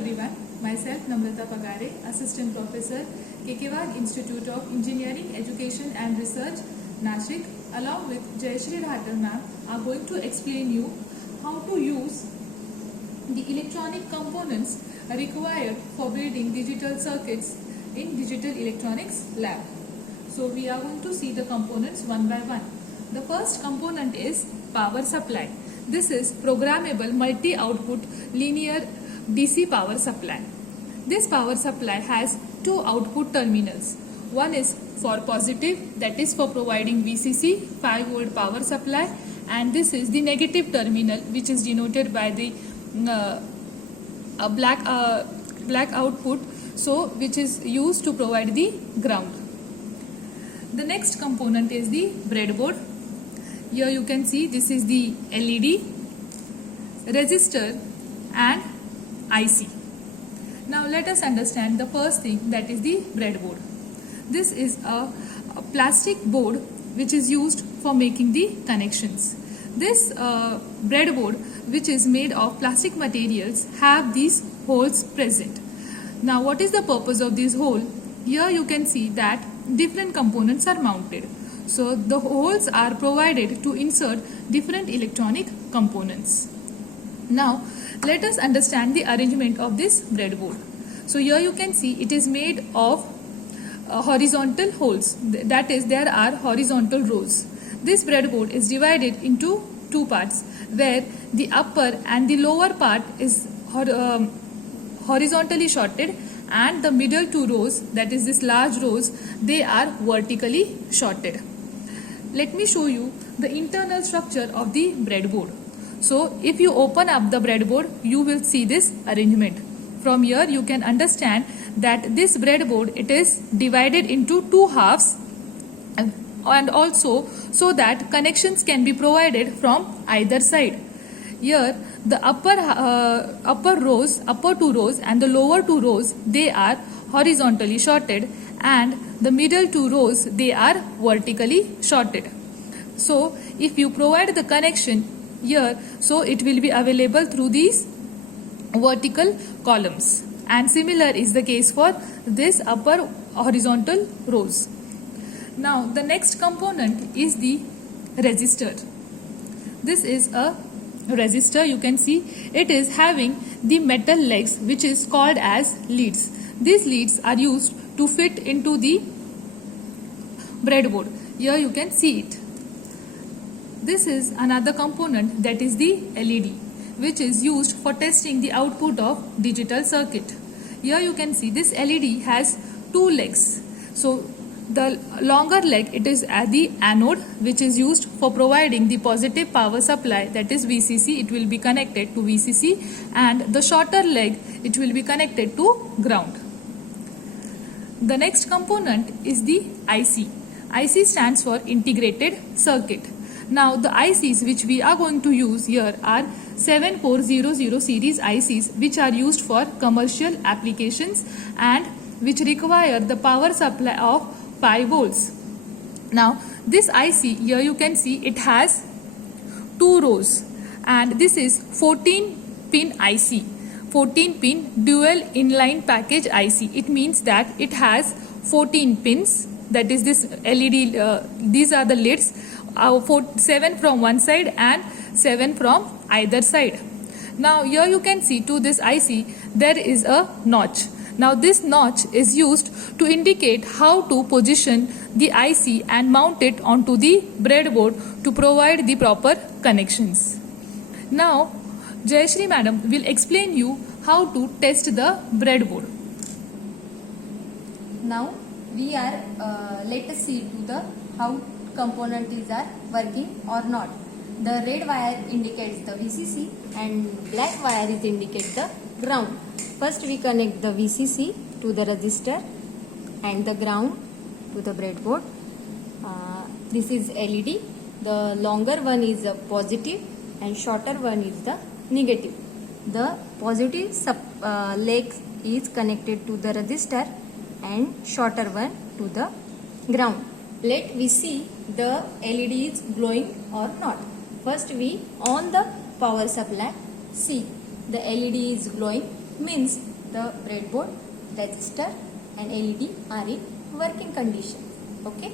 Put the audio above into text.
everyone. Myself Namrata Pagare, Assistant Professor, Kekewad Institute of Engineering, Education and Research, Nashik, along with Jayashree Dhatar ma'am, are going to explain you how to use the electronic components required for building digital circuits in Digital Electronics Lab. So we are going to see the components one by one. The first component is power supply. This is programmable multi-output linear DC power supply. This power supply has two output terminals. One is for positive, that is for providing VCC 5 volt power supply, and this is the negative terminal, which is denoted by the black output, so which is used to provide the ground. The next component is the breadboard. Here you can see this is the LED, resistor and IC. Now let us understand the first thing, that is the breadboard. This is a plastic board which is used for making the connections. This breadboard, which is made of plastic materials, have these holes present. Now what is the purpose of this hole? Here you can see that different components are mounted. So the holes are provided to insert different electronic components. Now let us understand the arrangement of this breadboard. So here you can see it is made of horizontal holes, that is there are horizontal rows. This breadboard is divided into two parts, where the upper and the lower part is horizontally shorted, and the middle two rows, that is this large rows, they are vertically shorted. Let me show you the internal structure of the breadboard. So if you open up the breadboard, you will see this arrangement. From here you can understand that this breadboard, it is divided into two halves, and also so that connections can be provided from either side. Here the upper two rows and the lower two rows, they are horizontally shorted, and the middle two rows, they are vertically shorted. So if you provide the connection here, so it will be available through these vertical columns, and similar is the case for this upper horizontal rows. Now the next component is the resistor. This is a resistor. You can see it is having the metal legs, which is called as leads. These leads are used to fit into the breadboard. Here you can see it. This is another component, that is the LED, which is used for testing the output of digital circuit. Here you can see this LED has two legs. So the longer leg, it is at the anode, which is used for providing the positive power supply, that is VCC. It will be connected to VCC, and the shorter leg, it will be connected to ground. The next component is the IC. IC stands for integrated circuit. Now the ICs which we are going to use here are 7400 series ICs, which are used for commercial applications and which require the power supply of 5 volts. Now this IC, here you can see it has two rows, and this is 14 pin IC, 14 pin dual inline package IC. It means that it has 14 pins, that is this LED, these are the lids, 7 from one side and 7 from either side. Now here you can see to this IC there is a notch. Now this notch is used to indicate how to position the IC and mount it onto the breadboard to provide the proper connections. Now Jayashree madam will explain you how to test the breadboard. Now we are let us see to the how components are working or not. The red wire indicates the VCC and black wire is indicate the ground. First we connect the VCC to the resistor and the ground to the breadboard. This is LED. The longer one is the positive and shorter one is the negative. The positive leg is connected to the resistor and shorter one to the ground. Let we see the LED is glowing or not. First we on the power supply. See the LED is glowing means the breadboard, resistor and LED are in working condition. Okay.